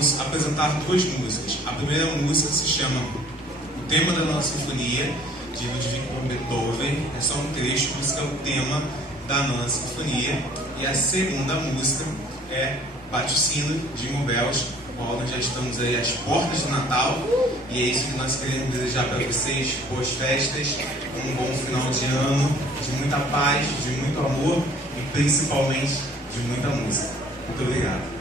vamos apresentar duas músicas. A primeira música se chama O Tema da Nona Sinfonia, de Ludwig van Beethoven. É só um trecho, por isso que é o tema da Nona Sinfonia. E a segunda música é Bate o Sino, de Jingle Bells, qual nós já estamos aí às portas do Natal. E é isso que nós queremos desejar para vocês: boas festas, um bom final de ano, de muita paz, de muito amor e principalmente de muita música. Muito obrigado.